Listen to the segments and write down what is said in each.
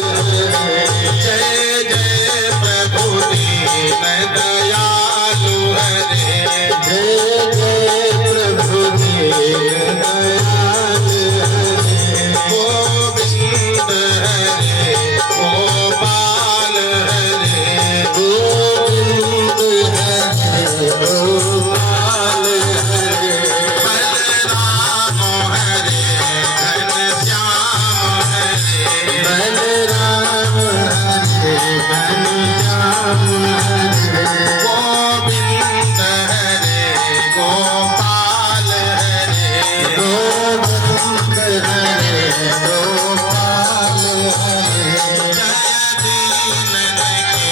जय जय प्रभु दीन दयालु हरे, जय जय प्रभु दीन दयालु हरे, गोविंद हरे गोपाल हरे, गोविंद हरे गोपाल हरे, बलराम हरे घनश्याम हरे, बलराम हरे घनश्याम हरे, गोविंद हरे गोपाल हरे, गोविंद हरे गोपाल हरे, जय दीनन के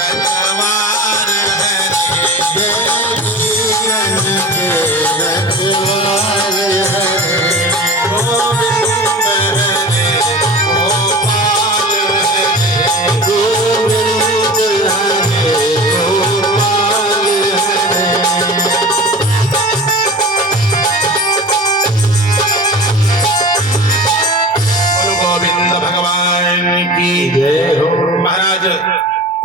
रखवार हरे, जय दीनन के रखवार हरे, गोविंद हरे गोपाल हरे, गोविंद हरे गोपाल हरे। बोलो गोविंद भगवान की जय हो। महाराज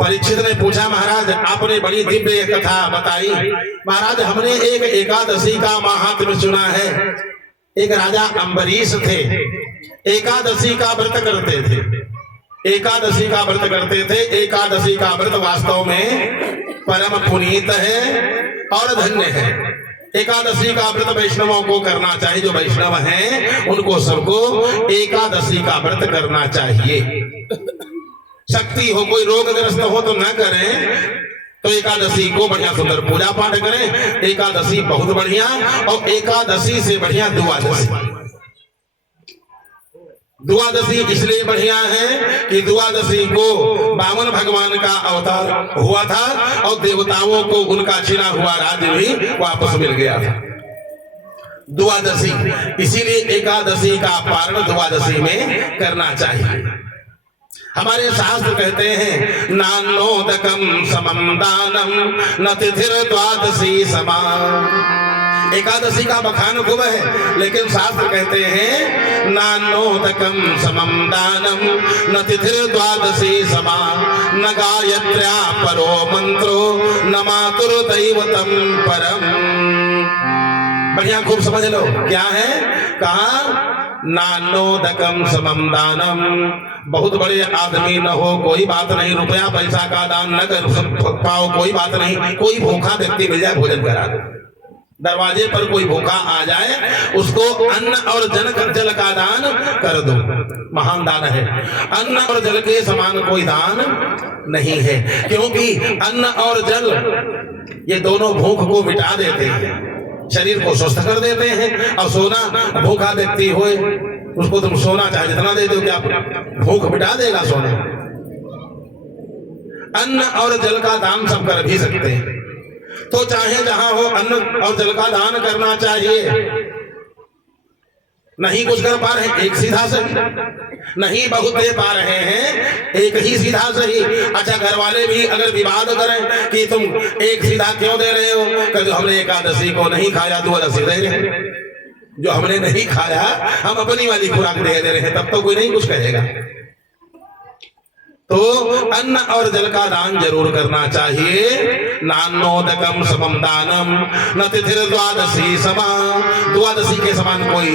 परीक्षित ने पूछा, महाराज आपने बड़ी दिव्य कथा बताई, महाराज हमने एक एकादशी का महात्म्य सुना है। एक राजा अम्बरीश थे, एकादशी का व्रत करते थे, एकादशी का व्रत करते थे। एकादशी का व्रत वास्तव में परम पुनीत है और धन्य है। एकादशी का व्रत वैष्णवों को करना चाहिए, जो वैष्णव हैं उनको सबको एकादशी का व्रत करना चाहिए। शक्ति हो, कोई रोगग्रस्त हो तो न करें, तो एकादशी को बढ़िया सुंदर पूजा पाठ करें। एकादशी बहुत बढ़िया, और एकादशी से बढ़िया द्वादशी। द्वादशी इसलिए बढ़िया है कि द्वादशी को वामन भगवान का अवतार हुआ था और देवताओं को उनका छिना हुआ राज्य भी वापस मिल गया था। द्वादशी इसीलिए एकादशी का पारण द्वादशी में करना चाहिए। हमारे शास्त्र कहते हैं नान्नोदकम समम दानम न तिथिर द्वादशी समान। एकादशी का बखान खूब है, लेकिन शास्त्र कहते हैं नान्नोदकम समम दानम न तिथिर द्वादशी समान, न गायत्र्या परो मंत्रो न मातुर दैवतम परम। बढ़िया खूब समझ लो क्या है, कहा नान्नोदकम समम दानम। बहुत बड़े आदमी न हो कोई बात नहीं, रुपया पैसा का दान न कर पाओ कोई बात नहीं, कोई भूखा व्यक्ति मिल जाए भोजन करा दो। दरवाजे पर कोई भूखा आ जाए उसको अन्न और जल का दान कर दो, महान दान है। अन्न और जल के समान कोई दान नहीं है, क्योंकि अन्न और जल ये दोनों भूख को मिटा देते हैं, शरीर को स्वस्थ कर देते हैं। और सोना, भूखा व्यक्ति होए उसको तुम सोना चाहे जितना दे दो, क्या भूख मिटा देगा सोना? अन्न और जल का दान सब कर भी सकते हैं, तो चाहे जहां हो अन्न और जल का दान करना चाहिए। नहीं कुछ कर पा रहे एक सीधा सही, नहीं बहुत दे पा रहे हैं एक ही सीधा सही। अच्छा, घर वाले भी अगर विवाद करें कि तुम एक सीधा क्यों दे रहे हो, क्योंकि हमने एकादशी को नहीं खाया, द्वादशी दे रहे हैं। जो हमने नहीं खाया हम अपनी वाली खुराक दे रहे हैं, तब तो कोई नहीं कुछ कहेगा। तो अन्न और जल का दान जरूर करना चाहिए। नान्नोदकम समम दानम न तिथिर द्वादशी समान। द्वादशी के समान कोई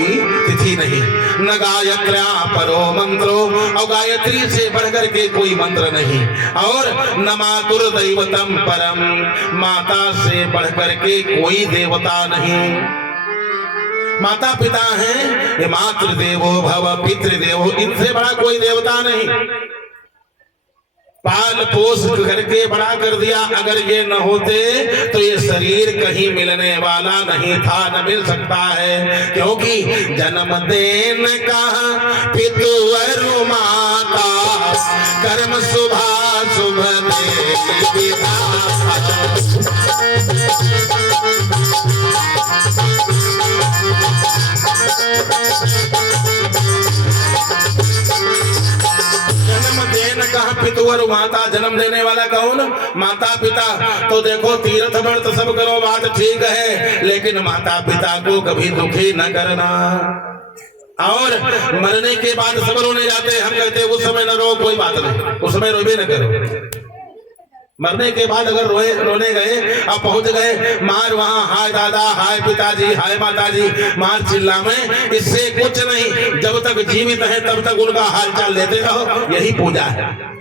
तिथि नहीं। न गायत्र्या परो मंत्रो, और गायत्री से बढ़कर के कोई मंत्र नहीं। और न मातुर दैवतम परम, माता से बढ़कर के कोई देवता नहीं। माता पिता हैं, ये मातृदेवो भव पितृदेवो, इनसे बड़ा कोई देवता नहीं। पाल पोस करके बड़ा कर दिया, अगर ये न होते तो ये शरीर कहीं मिलने वाला नहीं था, न मिल सकता है। क्योंकि जन्म देन कहा पितुवर माता, कर्म शुभा शुभ दे विधाता। पितुवर माता, जन्म देने वाला कौन? माता पिता। तो देखो तीर्थ व्रत सब करो, बात ठीक है, लेकिन माता पिता को कभी दुखी न करना। और मरने के बाद सब रोने जाते हैं। हम कहते हैं उस समय न रो, कोई बात नहीं, उस समय रोबे न करो। मरने के बाद अगर रोने गए, अब पहुंच गए मार वहां, हाय दादा, हाय पिताजी, हाय माताजी, मार चिल्लावे, इससे कुछ नहीं। जब तक जीवित है तब तक उनका हाल चाल लेते रहो, यही पूजा है।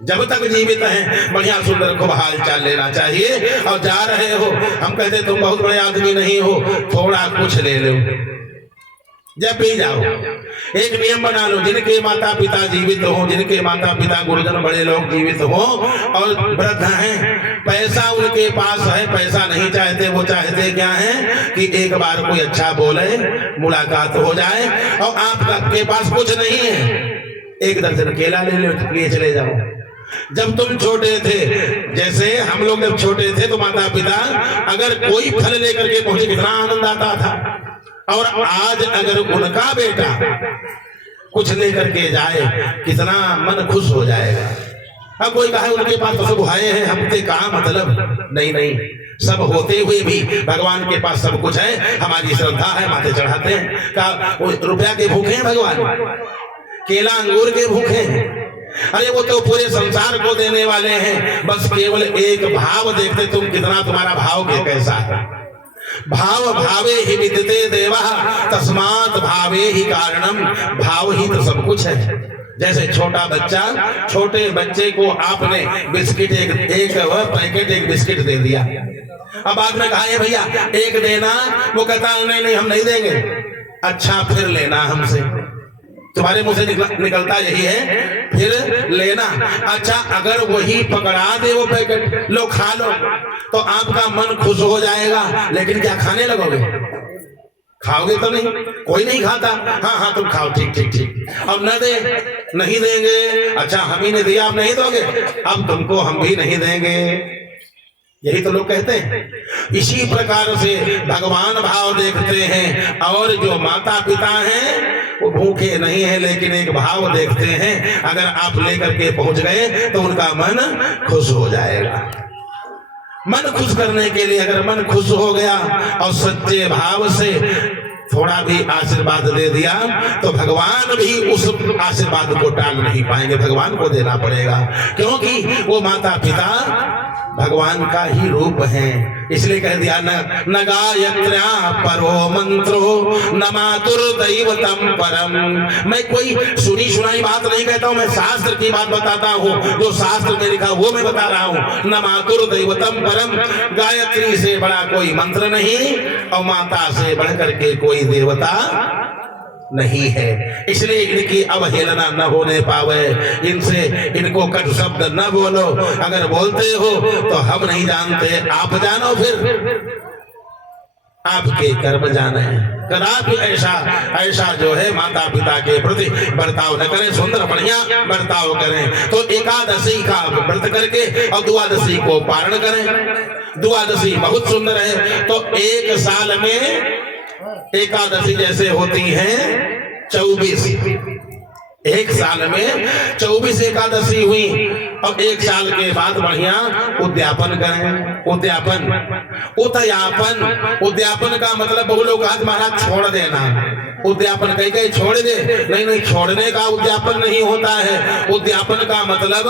जब तक जीवित हैं बढ़िया सुंदर खूब हाल चाल लेना चाहिए। और जा रहे हो, हम कहते तुम बहुत बड़े आदमी नहीं हो, थोड़ा कुछ ले लो। जब भी जाओ एक नियम बना लो, जिनके माता पिता जीवित हो, जिनके माता पिता गुरुजन बड़े लोग जीवित हो और वृद्ध हैं, पैसा उनके पास है, पैसा नहीं चाहते, वो चाहते क्या है कि एक बार कोई अच्छा बोले, मुलाकात हो जाए। और आपके पास कुछ नहीं है, एक दर्जन केला ले चले जाओ। जब तुम छोटे थे, जैसे हम लोग जब छोटे थे तो माता पिता अगर कोई फल लेकर के पहुंचे कितना आनंद आता था। और आज अगर उनका बेटा कुछ लेकर के जाए कितना मन खुश हो जाएगा। अब कोई कहे उनके पास तो सब आए हैं, हमसे कहा मतलब, नहीं नहीं, सब होते हुए भी भगवान के पास सब कुछ है। हमारी श्रद्धा है, माथे चढ़ाते हैं। का रुपया के भूखे हैं भगवान, केला अंगूर के भूखे हैं? अरे वो तो पूरे संसार को देने वाले हैं, बस केवल एक भाव देखते तुम कितना तुम्हारा भाव के कैसा है। भाव भावे ही विद्यते देवः तस्मात् भावे ही कारणम। भाव ही तो सब कुछ है। जैसे छोटा बच्चा, छोटे बच्चे को आपने बिस्किट एक पैकेट एक बिस्किट दे दिया, अब बाद में कहा भैया एक देना, वो कहता नहीं नहीं हम नहीं देंगे। अच्छा फिर लेना हमसे, तुम्हारे मुंह से निकलता यही है फिर लेना। अच्छा अगर वही पकड़ा दे वो पैकेट, लो खा लो, तो आपका मन खुश हो जाएगा, लेकिन क्या खाने लगोगे? खाओगे तो नहीं, कोई नहीं खाता। हाँ हाँ तुम खाओ, ठीक ठीक ठीक। अब न दे, नहीं देंगे। अच्छा हम ही ने दिया, आप नहीं दोगे, अब तुमको हम भी नहीं देंगे। यही तो लोग कहते हैं। इसी प्रकार से भगवान भाव देखते हैं। और जो माता पिता हैं वो भूखे नहीं है, लेकिन एक भाव देखते हैं। अगर आप लेकर के पहुंच गए तो उनका मन खुश हो जाएगा। मन खुश करने के लिए अगर मन खुश हो गया और सच्चे भाव से थोड़ा भी आशीर्वाद दे दिया तो भगवान भी उस आशीर्वाद को टाल नहीं पाएंगे, भगवान को देना पड़ेगा। क्योंकि वो माता पिता भगवान का ही रूप है। इसलिए कह दिया न गायत्र्या परो मंत्रो न मातुर्दैवतम परम। मैं कोई सुनी सुनाई बात नहीं कहता हूँ, मैं शास्त्र की बात बताता हूँ। जो शास्त्र में लिखा वो मैं बता रहा हूँ। न मातुर्दैवतम परम, गायत्री से बड़ा कोई मंत्र नहीं और माता से बढ़कर के कोई देवता नहीं है। इसलिए इनकी अवहेलना न होने पावे, इनसे इनको कट शब्द न बोलो। अगर बोलते हो तो हम नहीं जानते, आप जानो, फिर आपके कर्म जाने। कदापि ऐसा जो है माता पिता के प्रति बर्ताव न करें, सुंदर बढ़िया बर्ताव करें। तो एकादशी का व्रत करके और द्वादशी को पारण करें। द्वादशी बहुत सुंदर है। तो एक साल में एकादशी जैसे होती हैं 24, एक साल में 24 एकादशी हुई। अब एक साल के बाद बढ़िया उद्यापन करें। उद्यापन का मतलब बहु लोग आज महाराज छोड़ देना, उद्यापन कहीं छोड़ दे, नहीं नहीं, छोड़ने का उद्यापन नहीं होता है। उद्यापन का मतलब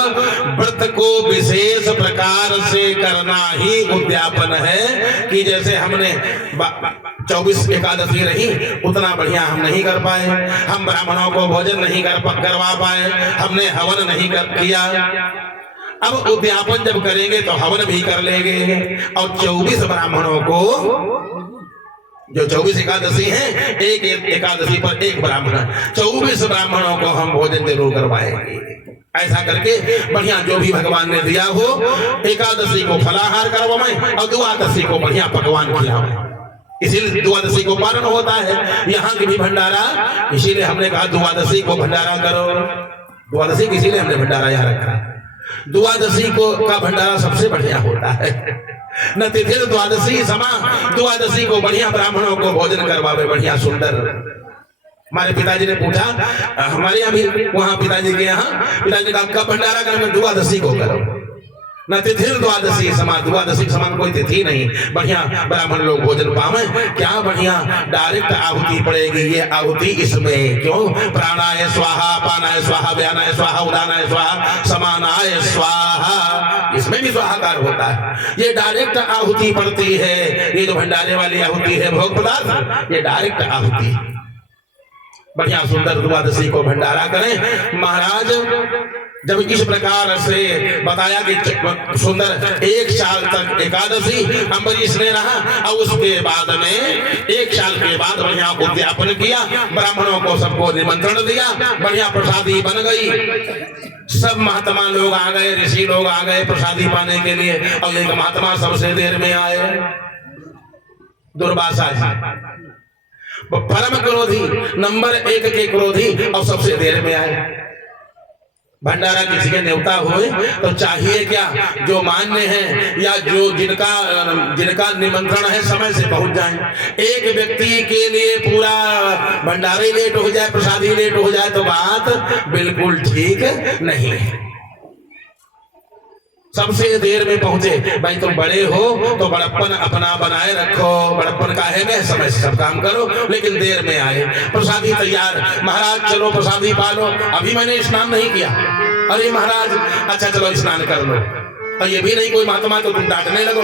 व्रत को विशेष प्रकार से करना ही उद्यापन है। कि जैसे हमने 24 एकादशी रही, उतना बढ़िया हम नहीं कर पाए, हम ब्राह्मणों को भोजन नहीं करवा पाए, हमने हवन नहीं किया। अब उद्यापन जब करेंगे तो हवन भी कर लेंगे और 24 ब्राह्मणों को, जो 24 एकादशी है, एक एकादशी पर एक ब्राह्मण, 24 ब्राह्मणों को हम भोजन जरूर करवाएंगे। ऐसा करके बढ़िया जो भी भगवान ने दिया हो, एकादशी को फलाहार करवाएं और द्वादशी को बढ़िया पकवान खिलाएं। इसीलिए द्वादशी को पारण होता है। यहाँ की भी भंडारा, इसीलिए हमने कहा द्वादशी को भंडारा करो। द्वादशी की इसीलिए हमने भंडारा यहाँ रखा है। द्वादशी को का भंडारा सबसे बढ़िया होता है। न तिथि द्वादशी समा, द्वादशी को बढ़िया ब्राह्मणों को भोजन करवावे, बढ़िया सुंदर। हमारे पिताजी ने पूछा, हमारे यहाँ भी, वहाँ पिताजी के यहाँ, पिताजी का कब भंडारा करें? द्वादशी को करो। न तिथिर द्वादशी समान, द्वादशी समान कोई तिथि नहीं। बढ़िया ब्राह्मण लोग भोजन पावे, क्या बढ़िया डायरेक्ट आहुति पड़ेगी। ये आहुति इसमें क्यों, प्राणाय स्वाहा, अपानाय स्वाहा, व्यानाय स्वाहा, उदानाय स्वाहा, समानाय स्वाहा, इसमें भी स्वाहाकार होता है। ये डायरेक्ट आहुति पड़ती है। ये जो भंडारे वाली आहुति है भोग पदार्थ, ये डायरेक्ट आहुति। बढ़िया सुंदर द्वादशी को भंडारा करें। महाराज जब इस प्रकार से बताया कि सुंदर 1 साल तक एकादशी अम्बरीश ने रहा, और उसके बाद में 1 साल के बाद बढ़िया उद्यापन किया, ब्राह्मणों को सबको निमंत्रण दिया, बढ़िया प्रसादी बन गई। सब महात्मा लोग आ गए, ऋषि लोग आ गए प्रसादी पाने के लिए। और एक महात्मा सबसे देर में आए, दुर्वासा जी, परम क्रोधी, नंबर 1 के क्रोधी, और सबसे देर में आए। भंडारा किसी के न्योता हुए तो चाहिए क्या, जो मान्य है या जो जिनका निमंत्रण है समय से पहुंच जाए। एक व्यक्ति के लिए पूरा भंडारा ही लेट हो जाए, प्रसादी लेट हो जाए तो बात बिल्कुल ठीक नहीं है। सबसे देर में पहुंचे। भाई तुम बड़े हो तो बड़प्पन अपना बनाए रखो, बड़प्पन काहे में, समय से सब काम करो, लेकिन देर में आए। प्रसादी तैयार, महाराज चलो प्रसादी पालो, अभी मैंने स्नान नहीं किया। अरे महाराज अच्छा चलो स्नान कर लो। और ये भी नहीं कोई महात्मा तो तुम डांटने लगो,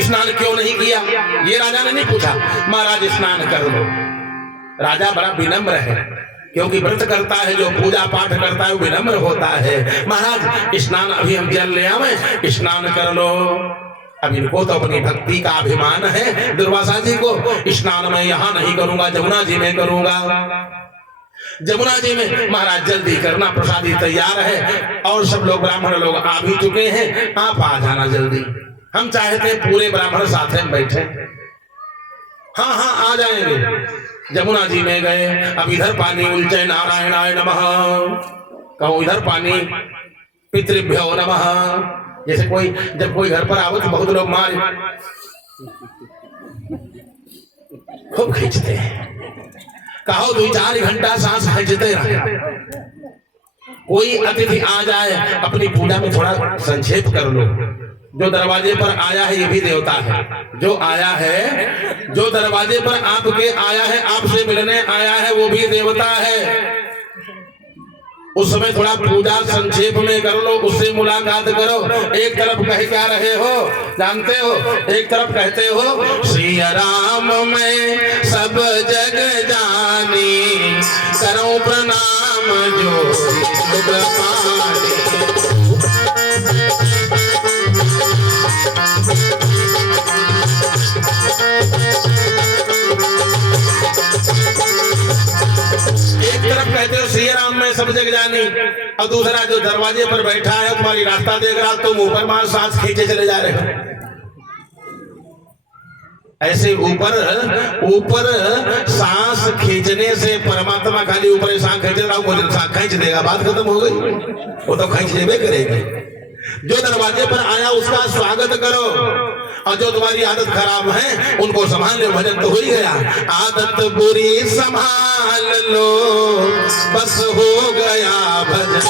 स्नान क्यों नहीं किया। ये राजा ने नहीं पूछा, महाराज स्नान कर लो। राजा बड़ा विनम्र है, क्योंकि व्रत करता है, जो पूजा पाठ करता है वो विनम्र होता है। महाराज स्नान अभी हम जल ले आवे, स्नान कर लो। अब इनको तो अपनी भक्ति का अभिमान है, दुर्वासा जी को। स्नान मैं यहाँ नहीं करूंगा, जमुना जी में करूंगा। जमुना जी में महाराज जल्दी करना, प्रसादी तैयार है और सब लोग ब्राह्मण लोग आ भी चुके हैं, आप आ जाना जल्दी। हम चाहते पूरे ब्राह्मण साथ में बैठे। हाँ हाँ आ जाएंगे। जमुना जी में गए, अब इधर पानी उलचे नारायणाय नमः, कहो इधर पानी पितृभ्यो नमः। जैसे कोई जब कोई घर पर आवो तो बहुत लोग मार खूब खींचते हैं, कहो 2-4 घंटा सांस खींचते रहे। कोई अतिथि आ जाए, अपनी पूजा में थोड़ा संक्षेप कर लो। जो दरवाजे पर आया है ये भी देवता है, जो आया है, जो दरवाजे पर आपके आया है, आपसे मिलने आया है, वो भी देवता है। उस समय थोड़ा पूजा संक्षेप में कर लो, उससे मुलाकात करो। एक तरफ कह क्या रहे हो जानते हो, एक तरफ कहते हो श्री राम में सब जग जानी, करो प्रणाम जो कृपानी। एक तरफ कहते हो श्री राम में सब जग जानी, और दूसरा जो दरवाजे पर बैठा है तुम्हारी रास्ता देख रहा, तुम ऊपर मार सांस खींचे चले जा रहे हो। ऐसे ऊपर सांस खींचने से परमात्मा खाली ऊपर सांस खींच रहा हूं, सांस खींच देगा, बात खत्म हो गई। वो तो खींच लेवे करेगी। जो दरवाजे पर आया उसका स्वागत करो, और जो तुम्हारी आदत खराब है उनको संभाल लो। भजन तो हो ही गया, आदत बुरी संभाल लो, बस हो गया भजन,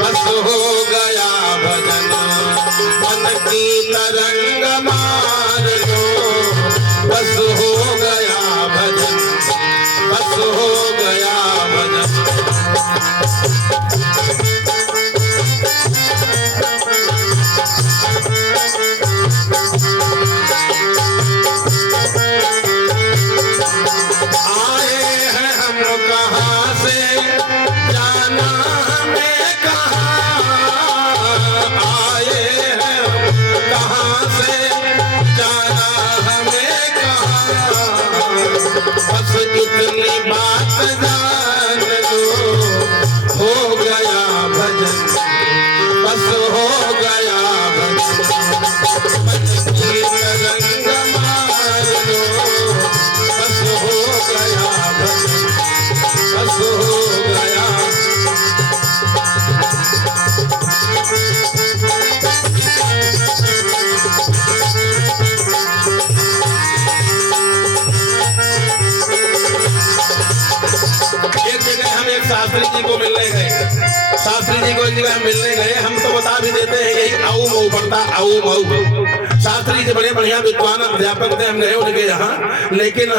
बस हो गया भजन। मन की तरंग मार लो, बस हो गया भजन, बस हो गया भजन। हम मिलने गए, हम तो बता भी देते हैं यही आऊ मऊ पड़ता, आऊ मऊ। शास्त्री जी बड़े बढ़िया विद्वान अध्यापक थे, हम गए उनके यहाँ, लेकिन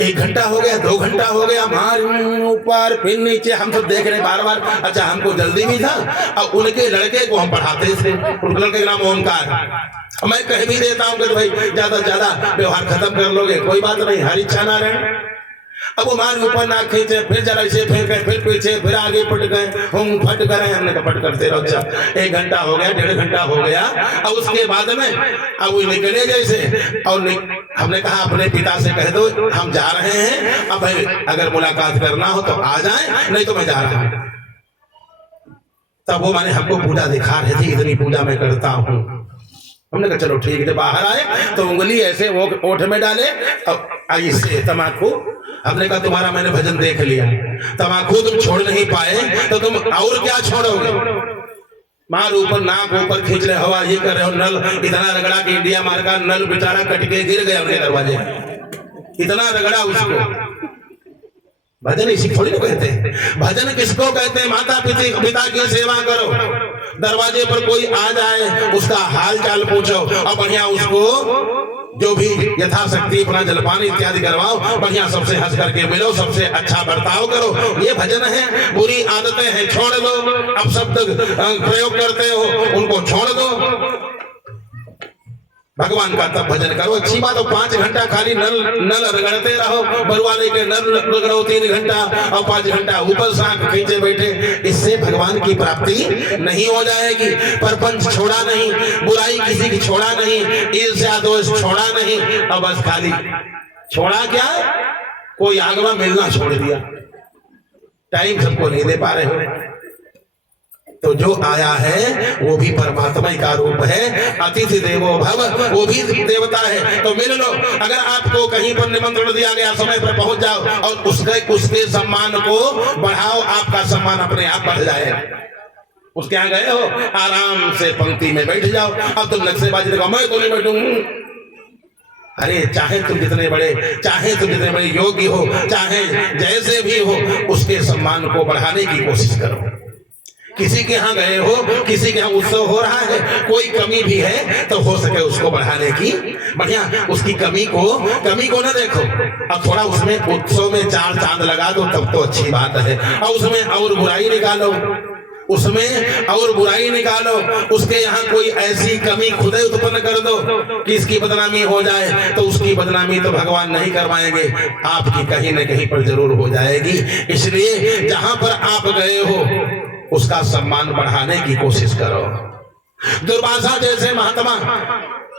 1 घंटा हो गया, 2 घंटा हो गया, मार ऊपर फिर नीचे, हम सब देख रहे बार बार। अच्छा, हमको जल्दी भी था, और उनके लड़के को हम पढ़ाते थे, उनके लड़के का नाम ओमकार। मैं कह भी देता हूँ कि भाई ज्यादा से ज्यादा व्यवहार खत्म कर लोगे, कोई बात नहीं, हर इच्छा ना रहे। अब वो मार ऊपर ना खींचे, फिर जरा से फेंके, फिर पीछे, फिर आगे पट गए, हम फट गए, हमने कहा पट करते रहो। अच्छा, 1 घंटा हो गया, 1.5 घंटा हो गया, और उसके बाद में अब वो निकले जैसे, और हमने कहा अपने पिता से कह दो हम जा रहे हैं, अब भाई अगर मुलाकात करना हो तो आ जाए, नहीं तो मैं जा रहा हूँ। तब वो माने हमको पूजा दिखा रहे थे, इतनी पूजा मैं करता हूँ। हमने कहा चलो ठीक है। बाहर आए तो उंगली ऐसे वो ओठ में डाले, अब ऐसे तम्बाकू। हमने कहा तुम्हारा मैंने भजन देख लिया, तम्बाकू तुम छोड़ नहीं पाए तो तुम और क्या छोड़ोगे। मार ऊपर, नाक ऊपर खींच रहे, हवा ये कर रहे हो, नल इतना रगड़ा कि इंडिया मार का नल बेचारा कट के गिर गया उनके दरवाजे, इतना रगड़ा उसको। भजन इसी थोड़ी को कहते हैं। भजन किसको कहते हैं? माता पिता की सेवा करो, दरवाजे पर कोई आ जाए उसका हाल चाल पूछो, और बढ़िया उसको जो भी यथाशक्ति अपना जलपान इत्यादि करवाओ, बढ़िया सबसे हंस करके मिलो, सबसे अच्छा बर्ताव करो। ये भजन है। बुरी आदतें हैं छोड़ दो, अब शब्द प्रयोग करते हो उनको छोड़ दो, भगवान का तब भजन करो। अच्छी बात हो, 5 घंटा खाली नल रगड़ते रहो, बरवाले के नल रगड़ो 3 घंटा, और 5 घंटा ऊपर सांख खींचे बैठे, इससे भगवान की प्राप्ति नहीं हो जाएगी। परपंच छोड़ा नहीं, बुराई किसी की छोड़ा नहीं, ईर्ष्या दोष छोड़ा नहीं, और बस खाली छोड़ा क्या, कोई आगवा मिलना छोड़ दिया, टाइम सबको नहीं दे पा रहे हो। तो जो आया है वो भी परमात्मा का रूप है, अतिथि देवो भव, वो भी देवता है। तो मिल लो, अगर आपको कहीं पर निमंत्रण दिया गया, समय पर पहुंच जाओ और उसके सम्मान को बढ़ाओ, आपका सम्मान अपने आप बढ़ जाएगा। उसके यहाँ गए हो, आराम से पंक्ति में बैठ जाओ। अब तुम नक्शेबाजी देखो, मैं तो नहीं बैठूंगा। अरे चाहे तुम जितने बड़े योग्य हो, चाहे जैसे भी हो, उसके सम्मान को बढ़ाने की कोशिश करो। किसी के यहाँ गए हो, किसी के यहाँ उत्सव हो रहा है, कोई कमी भी है तो हो सके उसको बढ़ाने की, बढ़िया उसकी कमी को ना देखो, अब थोड़ा उसमें उत्सव में 4 चांद लगा दो, तब तो अच्छी बात है। और उसमें और बुराई निकालो, उसके यहाँ कोई ऐसी कमी खुद ही उत्पन्न कर दो कि इसकी बदनामी हो जाए, तो उसकी बदनामी तो भगवान नहीं करवाएंगे, आपकी कहीं न कहीं पर जरूर हो जाएगी। इसलिए जहां पर आप गए हो उसका सम्मान बढ़ाने की कोशिश करो। दुर्वासा जैसे महात्मा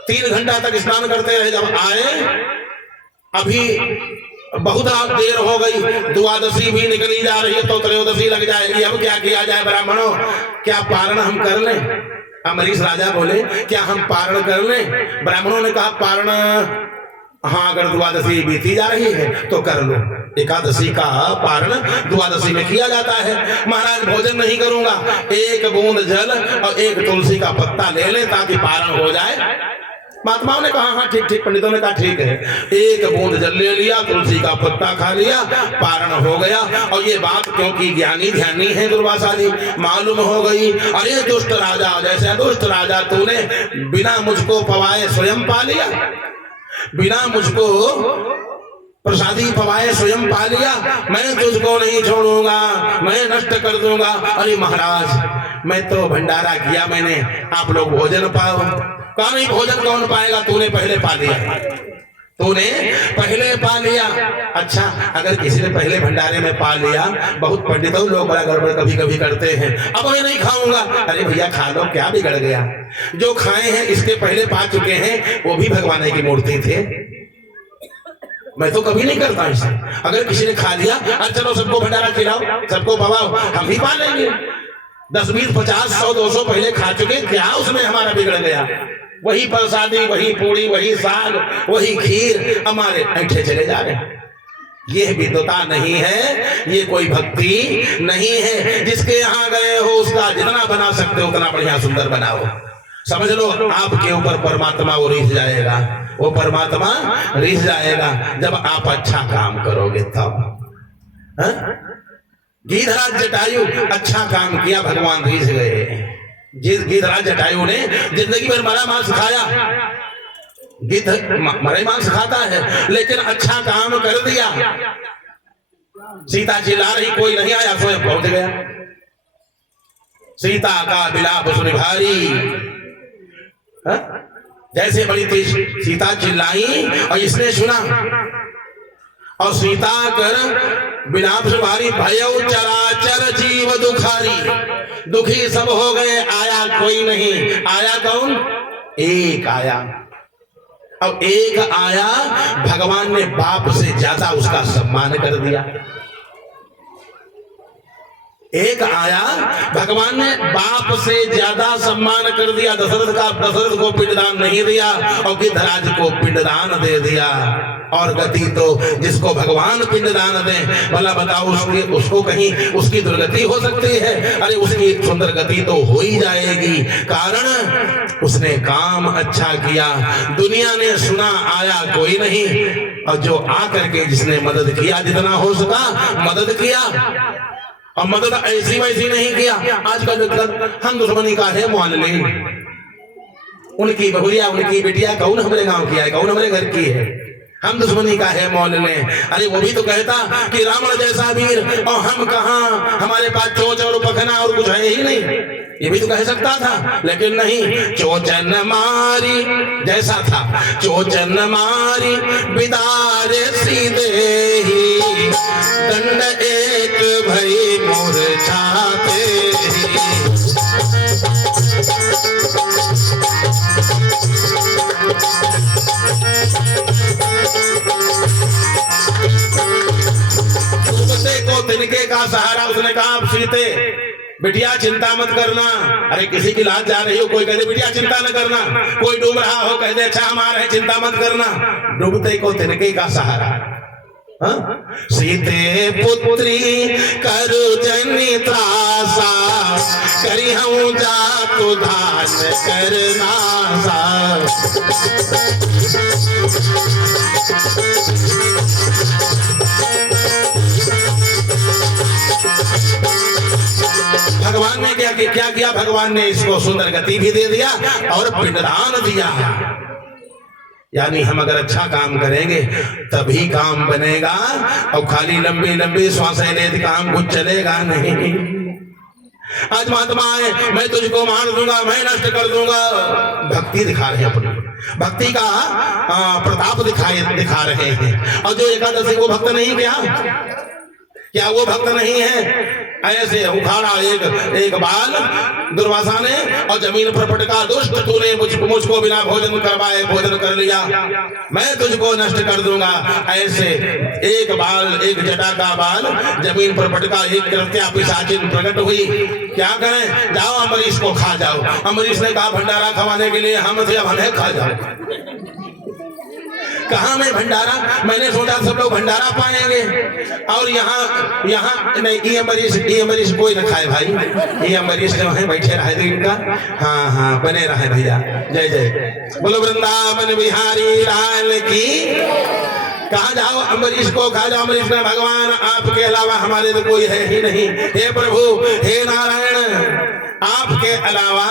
3 घंटा तक स्नान करते रहे, जब आए अभी बहुत देर हो गई, द्वादशी भी निकली जा रही है, तो त्रयोदशी लग जाएगी। अब क्या किया जाए ब्राह्मणों, क्या पारण हम कर लें? अमरीश राजा बोले क्या हम पारण कर लें? ब्राह्मणों ने कहा पारण हाँ, अगर द्वादशी बीती जा रही है तो कर लो। एकादशी का पारण द्वादशी में किया जाता है। महाराज भोजन नहीं करूंगा, 1 बूंद जल और 1 तुलसी का पत्ता ले ले ताकि पारण हो जाए। महात्माओं ने कहा हाँ ठीक, पंडितों ने कहा ठीक है। 1 बूंद जल ले लिया, तुलसी का पत्ता खा लिया, पारण हो गया। और ये बात क्योंकि ज्ञानी ध्यानी है दुर्वासा जी, मालूम हो गई। अरे दुष्ट राजा, जैसे दुष्ट राजा, तूने बिना मुझको पवाए स्वयं पा लिया, बिना मुझको प्रसादी पवाए स्वयं पा लिया, मैं तुझको नहीं छोड़ूंगा, मैं नष्ट कर दूंगा। अरे महाराज मैं तो भंडारा किया मैंने, आप लोग भोजन पाओ। कहा नहीं, भोजन कौन पाएगा, तूने पहले पा लिया। अच्छा, अगर किसी ने पहले भंडारे में पा लिया, बहुत पंडितों लोग बड़ा गड़बड़ कभी कभी करते हैं, अब मैं नहीं खाऊंगा। अरे भैया खा लो, क्या बिगड़ गया? जो खाए हैं इसके पहले पा चुके हैं, वो भी भगवान की मूर्ति थे। मैं तो कभी नहीं करता ऐसा। अगर किसी ने खा लिया, अच्छा चलो सबको भंडारा खिलाओ, सबको पवाओ, हम भी पा लेंगे। 10, 20, 50, 100, 200 पहले खा चुके, क्या उसमें हमारा बिगड़ गया? वही प्रसादी, वही पूड़ी, वही साग, वही खीर, हमारे ऐठे चले जा रहे हैं। ये विद्वता नहीं है, ये कोई भक्ति नहीं है। जिसके यहाँ गए हो उसका जितना बना सकते हो उतना बढ़िया सुंदर बनाओ। समझ लो आपके ऊपर परमात्मा वो रिझ जाएगा, वो परमात्मा रिझ जाएगा जब आप अच्छा काम करोगे तब। गिरिराज जटायु अच्छा काम किया, भगवान रीझ गए। जिस गिरिराज जटायु ने जिंदगी भर मरा मांस खाया, गिद्ध मरे मांस खाता है, लेकिन अच्छा काम कर दिया। सीता चिल्ला रही, कोई नहीं आया, स्वयं पहुंच गया। सीता का विलाप सुन भारी, जैसे बड़ी तेज सीता चिल्लाई और इसने सुना, और सीता कर विलाप सुन भारी, भयउ चराचर जीव दुखारी, दुखी सब हो गए, आया कोई नहीं। आया कौन? एक आया। अब एक आया, भगवान ने बाप से ज्यादा उसका सम्मान कर दिया। एक आया, भगवान ने बाप से ज्यादा सम्मान कर दिया। दशरथ को पिंडदान नहीं दिया और गिद्धराज को पिंडदान दे दिया। और गति तो जिसको भगवान पिंडदान दे, भला बताओ उसको कहीं उसकी दुर्गति हो सकती है? अरे उसकी सुंदर गति तो हो ही जाएगी, कारण उसने काम अच्छा किया। दुनिया ने सुना, आया कोई नहीं, और जो आकर के जिसने मदद किया, जितना हो सका मदद किया। और मदद ऐसी वैसी नहीं किया। आजकल हम दुश्मनी का है मान ले, उनकी बहुरिया उनकी बेटिया कौन हमारे गांव की है, कौन हमारे घर की है, हम दुश्मनी का है मौल ले। अरे वो भी तो कहता कि रावण जैसा वीर और हम कहाँ, हमारे पास चोच और पखना और कुछ है ही नहीं, ये भी तो कह सकता था, लेकिन नहीं। चोचन मारी जैसा था, चोचन मारी बिदारे सीधे ही, दंड एक भई मूर्छाते को तिनके का सहारा। उसने कहा, आप सीते बिटिया चिंता मत करना। अरे किसी की लाज जा रही हो, कोई कहते बिटिया चिंता न करना, कोई डूब रहा हो कहते अच्छा हमारा है चिंता मत करना। डूबते को तिनके का सहारा। सीते पुत्री करु जनि त्रासा, करी हूँ जातु धान करनासा। भगवान ने क्या किया? भगवान ने इसको सुंदर गति भी दे दिया और पिंडदान दिया। यानी हम अगर अच्छा काम करेंगे तभी काम बनेगा, और खाली लंबी लंबी श्वासें लेते काम कुछ चलेगा नहीं। आज महात्मा आए, मैं तुझको मार दूंगा, मैं नष्ट कर दूंगा, भक्ति दिखा रहे हैं, अपनी भक्ति का प्रताप दिखा रहे हैं। और जो एकादशी को भक्त नहीं, क्या वो भक्त नहीं है? ऐसे उखाड़ा एक बाल दुर्वासा ने और जमीन पर पटका, दुष्ट तूने मुझको बिना भोजन करवाए भोजन कर लिया, मैं तुझको नष्ट कर दूंगा। ऐसे एक बाल, एक जटा का बाल जमीन पर पटका, एक कृत्या पिशाचिन प्रकट हुई। क्या करें? जाओ अम्बरीश को खा जाओ। अम्बरीश ने कहा भंडारा खवाने के लिए हम थे, हमें खा जाओ। कहा मैं भंडारा, मैंने सोचा सब लोग भंडारा पाएंगे, और यहाँ नहीं, ये अम्बरीश कोई न खाए भाई, ये अम्बरीश जो है बैठे रहे थे इनका, हाँ बने रहे भैया। जय जय बोलो वृंदावन बिहारी लाल की। कहा जाओ अम्बरीश को खा जाओ। अम्बरीश ने, भगवान आपके अलावा हमारे तो कोई है ही नहीं, हे प्रभु हे नारायण आपके अलावा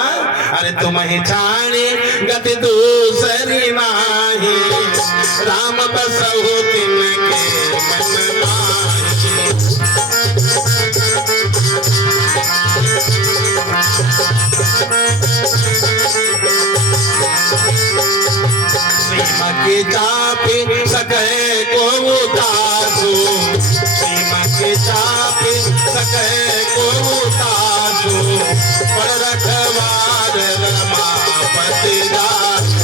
अरे तुम्हें छाने गति दूसरी नाही, राम बसहु तिनके मन माही। सीमा के चापे सके को उतासु, सीमा के चापे सके को उतासु, पर रखवार रमापति दासु।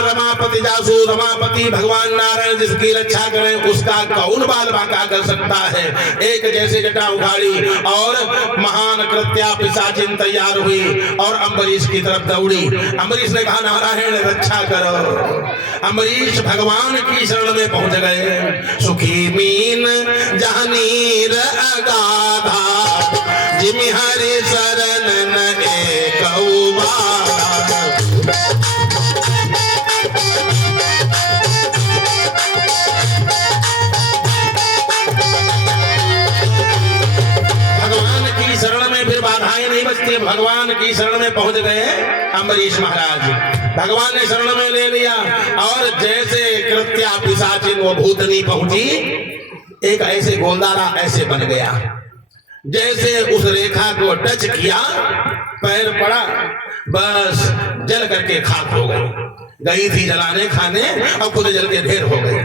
रमापति दासु, रमापति भगवान नारायण जिसकी रक्षा करें उसका कौन बाल बांका कर सकता है। एक जैसे जटा उखाड़ी और महान कृत्या पिशाचिन तैयार हुई और अम्बरीश की तरफ दौड़ी। अम्बरीश ने कहा नारायण रक्षा करो। अम्बरीश भगवान की शरण में पहुंच गए। सुखी मीन जहाँ नीर अगाधा, जिमि हरि शरण न एक उबाधा। में पहुंच गए अम्बरीश महाराज। भगवान ने शरण में ले लिया और जैसे कृत्या पिशाचिन वो भूतनी पहुंची, एक ऐसे गोलदारा ऐसे बन गया, जैसे उस रेखा को टच किया, पैर पड़ा, बस जल करके खाक हो गई थी जलाने खाने और खुद जल के ढेर हो गए।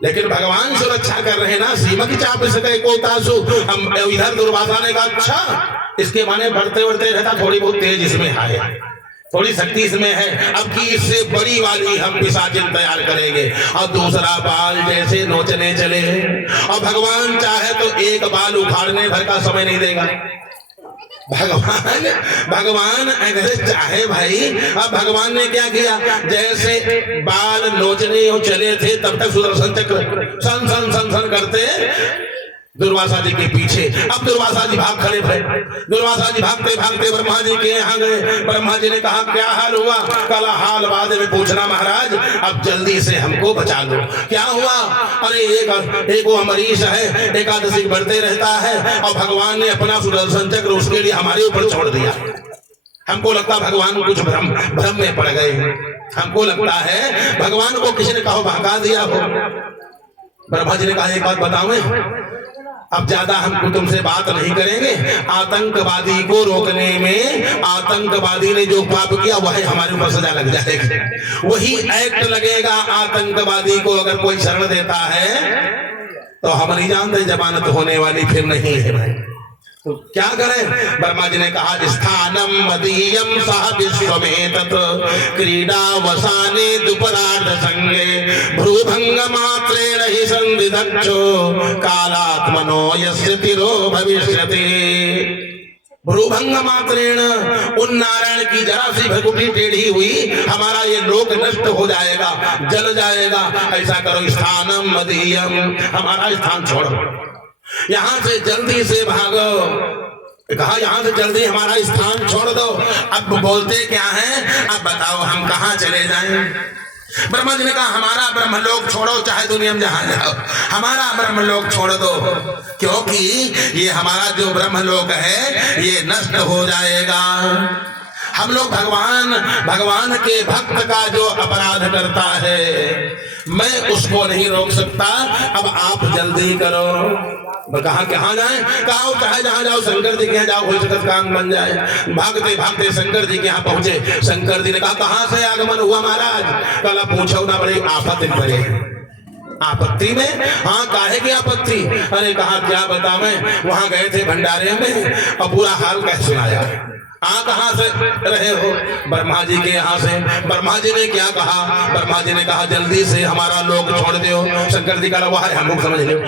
लेकिन भगवान सुरक्षा कर रहे ना, सीमा की चाप सके को तासु। हम इधर दुर्वासा ने कहा अच्छा इसके माने बढ़ते बढ़ते रहता, थोड़ी बहुत तेज इसमें है, थोड़ी शक्ति इसमें है, अब की इससे बड़ी वाली हम पिशाचिन तैयार करेंगे। और दूसरा बाल जैसे नोचने चले, और भगवान चाहे तो एक बाल उखाड़ने भर का समय नहीं देगा। भगवान अगर चाहे भाई, अब भगवान ने क्या किया, जैसे बाल नोचने चले थे तब तक सुदर्शन चक्र सन सन सन सन करते दुर्वासा जी के पीछे। अब दुर्वासा जी भाग खड़े भय, दुर्वासा जी भागते भागते ब्रह्मा जी के यहाँ गए। ब्रह्मा जी ने कहा क्या हाल हुआ? कल हाल बाद में पूछना महाराज, अब जल्दी से हमको बचा लो। क्या हुआ? अरे एक वो अम्बरीश है, एकादशी बढ़ते रहता है और भगवान ने अपना सुदर्शन चक्र उसके लिए हमारे ऊपर छोड़ दिया। हमको लगता भगवान कुछ भ्रम में पड़ गए, हमको लगता है भगवान को किसी ने कहा भगा दिया हो। ब्रह्मा जी ने कहा एक बात बताओ, अब ज्यादा हम तुमसे बात नहीं करेंगे। आतंकवादी को रोकने में आतंकवादी ने जो पाप किया वही हमारे ऊपर सजा लग जाएगी, वही एक्ट लगेगा। आतंकवादी को अगर कोई शरण देता है तो हम नहीं जानते जमानत होने वाली फिर नहीं है भाई, तो क्या करें? ब्रह्मा जी ने कहा स्थानम मदीयम सह विश्वमेतत् क्रीडा वसाने दुपरार्ध संगे भ्रूभंग मात्रेण हि संविदक्षो कालात्मनो यस्य तिरो भविष्यति। भ्रूभंग मात्रेण, उन नारायण की जरा सी भ्रुकुटी टेढ़ी हुई, हमारा ये लोक नष्ट हो जाएगा, जल जाएगा। ऐसा करो स्थानम मदीयम, हमारा स्थान छोड़ो, यहां से जल्दी से भागो। कहा यहां से जल्दी हमारा स्थान छोड़ दो। अब बोलते क्या है, अब बताओ हम कहां चले जाएं? ब्रह्मा जी ने कहा हमारा ब्रह्मलोक छोड़ो, चाहे दुनिया में जहां जाओ, हमारा ब्रह्मलोक छोड़ दो, क्योंकि ये हमारा जो ब्रह्मलोक है ये नष्ट हो जाएगा। हम लोग भगवान के भक्त का जो अपराध करता है मैं उसको नहीं रोक सकता, अब आप जल्दी करो। कहा कहाँ जाए? कहा चाहे जहां जाओ, शंकर जी के यहाँ जाओ, हो सकता काम बन जाए। भागते भागते शंकर जी के यहाँ पहुंचे। शंकर जी ने कहा कहां से आगमन हुआ महाराज? कल पूछो ना, बड़ी आपत्ति पड़े। आपत्ति में? हाँ, काहे की आपत्ति? अरे कहा क्या बता, मैं वहां गए थे भंडारे में और पूरा हाल कह सुनाया। कहां से रहे हो? ब्रह्मा जी के यहाँ से। ब्रह्मा जी ने क्या कहा? ब्रह्मा जी ने कहा जल्दी से हमारा लोक छोड़ दो। शंकर जी का वह है, हम लोग समझ लो।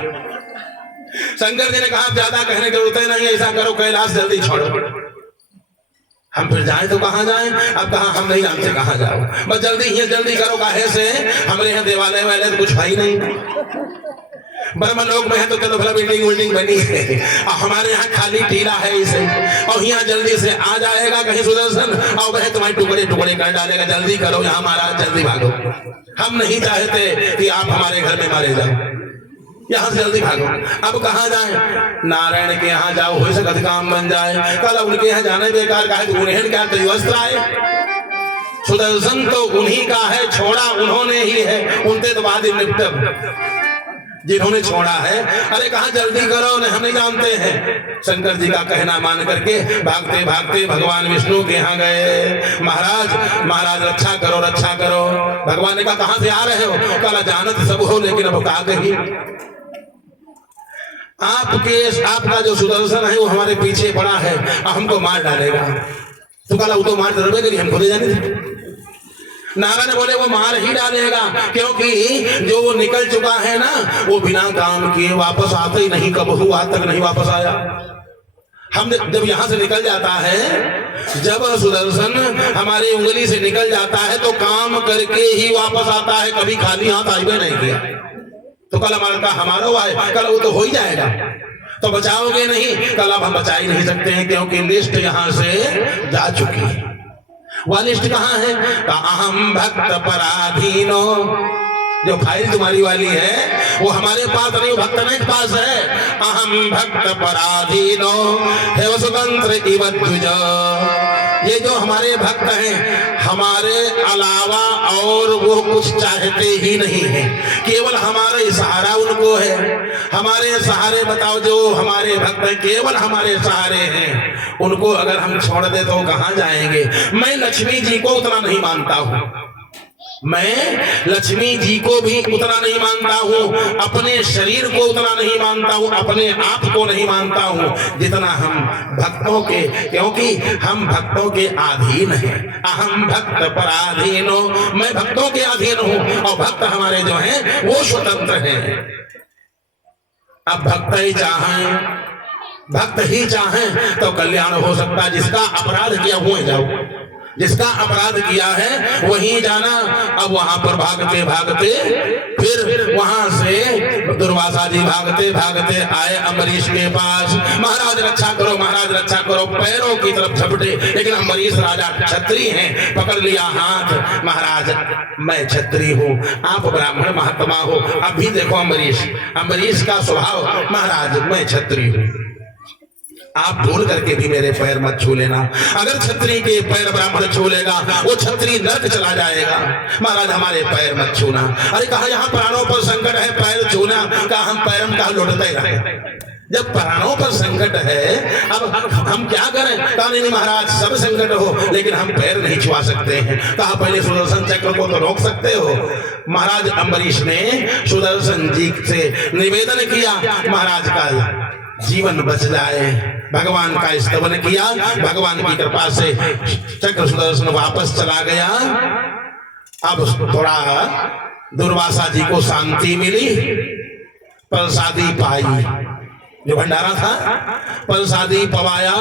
शंकर जी ने कहा ज्यादा कहने की जरूरत नहीं, ऐसा करो कैलाश जल्दी छोड़ो। हम फिर जाएं तो कहां जाएं? अब कहा हम नहीं जानते कहां जाओ, बस जल्दी करो। काहे से? हमारे यहाँ देवालय वाले तो कुछ भाई नहीं, ब्रह्मलोक में है तो चलो भला बिल्डिंग बनी है, और हमारे यहाँ खाली टीला है इसे, और यहाँ जल्दी से आ जाएगा कहीं सुदर्शन और वह तुम्हारे टुकड़े कर डालेगा। जल्दी करो यहाँ महाराज, जल्दी भागो। हम नहीं चाहते कि आप हमारे घर में मारे जाओ, यहाँ से जल्दी भागो। अब कहाँ जाए? नारायण के यहाँ जाओ, हो सकता काम बन जाए। कल उनके यहाँ जाने बेकार का है, उन्हें क्या वस्त्र आए? सुदर्शन तो उन्हीं का है, छोड़ा उन्होंने ही है, उनके तो बाद जिन्होंने छोड़ा है। अरे कहा जल्दी करो, हम नहीं जानते हैं। शंकर जी का कहना मान करके भागते भागते भगवान विष्णु के यहाँ गए। महाराज रक्षा करो। भगवान ने कहा कहां से आ रहे हो? कल जानत सब हो, लेकिन अब कहा कही आपका जो सुदर्शन है वो हमारे पीछे पड़ा है और हमको मार डालेगा। तो कल वो तो मार डरबे करी, हम खुद जाने थे। नारायण बोले वो मार ही डालेगा, क्योंकि जो वो निकल चुका है ना, वो बिना काम किए वापस आते ही नहीं, कब हुआ तक नहीं वापस आया। हम जब यहाँ से निकल जाता है, जब सुदर्शन हमारी उंगली से निकल जाता है तो काम करके ही वापस आता है, कभी खाली हाथ आईबे नहीं किया। तो कल हमारा हुआ है, कल वो तो हो ही जाएगा। तो बचाओगे नहीं? कल अब हम बचा ही नहीं सकते हैं, क्योंकि लिस्ट यहाँ से जा चुकी है। वह लिस्ट कहाँ है? अहम भक्त पराधीनो जो फाइल तुम्हारी वाली है वो हमारे पास नहीं, भक्त के पास है। अहम भक्त पराधीनो हे स्वतंत्र इव द्विज। ये जो हमारे भक्त हैं हमारे अलावा और वो कुछ चाहते ही नहीं है, केवल हमारा सहारा उनको है। हमारे सहारे बताओ, जो हमारे भक्त हैं केवल हमारे सहारे हैं, उनको अगर हम छोड़ दे तो कहां जाएंगे। मैं लक्ष्मी जी को उतना नहीं मानता हूं, मैं लक्ष्मी जी को भी उतना नहीं मानता हूँ, अपने शरीर को उतना नहीं मानता हूँ, अपने आप को नहीं मानता हूँ जितना हम भक्तों के, क्योंकि हम भक्तों के अधीन हैं। अहम भक्त पराधीनो, मैं भक्तों के अधीन हूँ और भक्त हमारे जो हैं वो स्वतंत्र हैं। अब भक्त ही चाहें, भक्त ही चाहें तो कल्याण हो सकता है। जिसका अपराध किया हुए जाओ, जिसका अपराध किया है वहीं जाना। अब वहां पर भागते भागते फिर वहां से दुर्वासा जी भागते भागते आए अम्बरीश के पास। महाराज रक्षा करो, महाराज रक्षा करो, पैरों की तरफ झपटे, लेकिन अम्बरीश राजा क्षत्रिय हैं, पकड़ लिया हाथ। महाराज मैं क्षत्रिय हूँ, आप ब्राह्मण महात्मा हो। अब भी देखो अम्बरीश का स्वभाव, महाराज मैं क्षत्रिय हूँ, आप भूल करके भी मेरे पैर मत छू लेना। अगर क्षत्रिय के पैर ब्राह्मण छू लेगा वो क्षत्रिय नरक चला जाएगा। महाराज हमारे पैर मत छूना। अरे कहा यहाँ प्राणों पर संकट है, पैर छूना, कहा हम पैरम कहा लौटते रहे। जब प्राणों पर संकट है अब हम क्या करें। कहा नहीं महाराज सब संकट हो लेकिन हम पैर नहीं छुआ सकते हैं। कहा पहले सुदर्शन चक्र को तो रोक सकते हो। महाराज अम्बरीश ने सुदर्शन जी से निवेदन किया महाराज का जीवन बच जाए, भगवान का स्तवन किया। भगवान की कृपा से चक्र सुदर्शन वापस चला गया। अब थोड़ा दुर्वासा जी को शांति मिली, प्रसादी पाई, जो भंडारा था प्रसादी पवाया,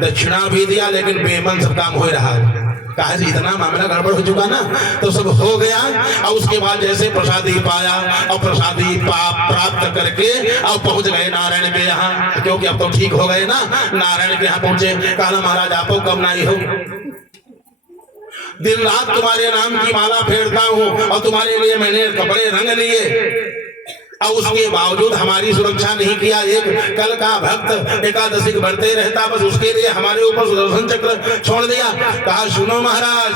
दक्षिणा भी दिया, लेकिन बेमन सब काम हो रहा है। कहा जी इतना मामला गड़बड़ हो चुका ना, तो सब हो गया। और उसके बाद जैसे प्रसादी पाया और प्रसादी प्राप्त करके अब पहुंच गए नारायण के यहाँ, क्योंकि अब तो ठीक हो गए ना। नारायण के यहाँ पहुंचे, कहा महाराज आपको कब नाई हो, दिन रात तुम्हारे नाम की माला फेरता हूँ और तुम्हारे लिए मैंने कपड़े रंग लिए और उसके बावजूद हमारी सुरक्षा नहीं किया। एक कल का भक्त एकादशी बढ़ते रहता, बस उसके लिए हमारे ऊपर सुदर्शन चक्र छोड़ दिया। कहा सुनो महाराज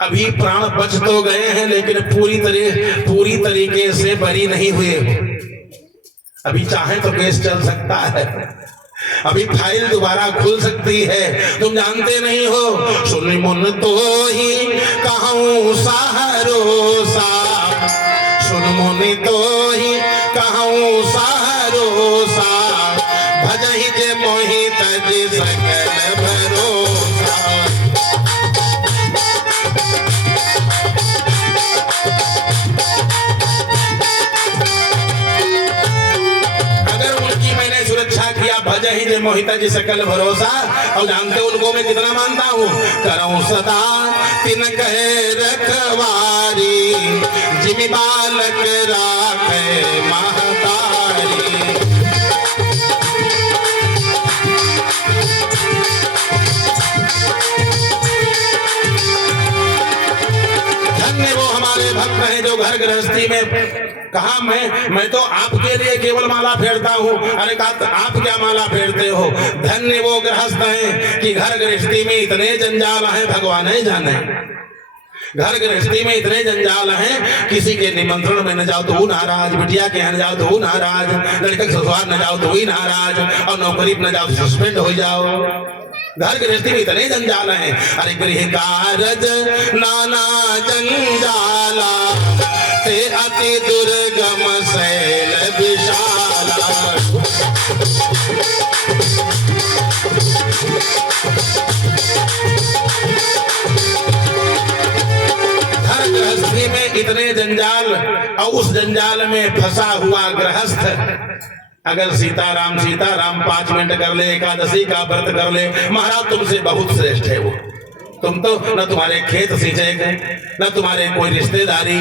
अभी प्राण बच तो गए हैं लेकिन पूरी तरीके से बरी नहीं हुए। अभी चाहे तो केस चल सकता है, अभी फाइल दोबारा खुल सकती है, तुम जानते नहीं हो। सुन मुन तो ही कहूँ सहरोसा, सुन मुनि तो ही कहूँ सहरोसा, भजहि जे मोहि तज सकल भरोसा। अगर उनकी मैंने सुरक्षा किया, भजहि जे मोहि तज सकल भरोसा, और जानते उनको मैं कितना मानता हूँ। करऊँ सदा तिन कहे रखवारी, जिमि बालक राखे महतारी। धन्य वो हमारे भक्त हैं जो घर गृहस्थी में, कहा मैं तो आपके लिए केवल माला फेरता हूँ। अरे कहा आप क्या माला फेरते हो। धन्य वो गृहस्थ हैं कि घर गृहस्थी में इतने जंजाल हैं भगवान ही जाने। घर गृहस्थी में इतने जंजाल हैं, किसी के निमंत्रण में न जाओ तो वो नाराज, बिटिया के यहाँ न जाओ तो वो नाराज, लड़के के ससुराल न जाओ तो वही नाराज, और नौकरी न जाओ तो सस्पेंड हो जाओ। घर गृहस्थी में इतने जंजाल हैं। अरे गृह कारज नाना जंजाला, ते अति दुर्गम शैल विशाला। घर गृहस्थी में इतने जंजाल, और उस जंजाल में फंसा हुआ गृहस्थ अगर सीताराम 5 मिनट कर ले, एकादशी का व्रत कर ले, महाराज तुमसे बहुत श्रेष्ठ है वो। तुम तो न तुम्हारे खेत सींचे गए, न तुम्हारे कोई रिश्तेदारी,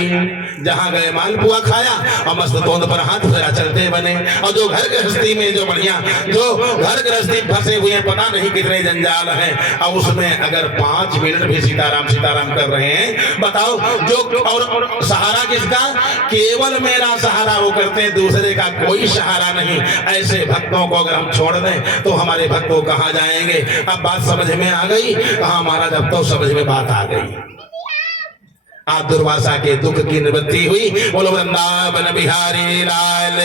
जहां गए मालपुआ खाया और मस्त तोंद पर हाथ फेरा चलते बने। और जो घर गृहस्थी में जो बढ़िया जो घर गृहस्थी फंसे हुए पता नहीं कितने जंजाल हैं, और उसमें अगर 5 मिनट भी सीताराम सीताराम कर रहे हैं, बताओ जो और सहारा किसका? केवल मेरा सहारा वो करते हैं, दूसरे का कोई सहारा नहीं। ऐसे भक्तों को अगर हम छोड़ दें तो हमारे भक्तों कहाँ जाएंगे? अब बात समझ में आ गई? कहाँ महाराज, अब तो समझ में बात आ गई। आप दुर्वासा के दुख की निवृत्ति हुई। बोलो वृंदावन बिहारी लाल।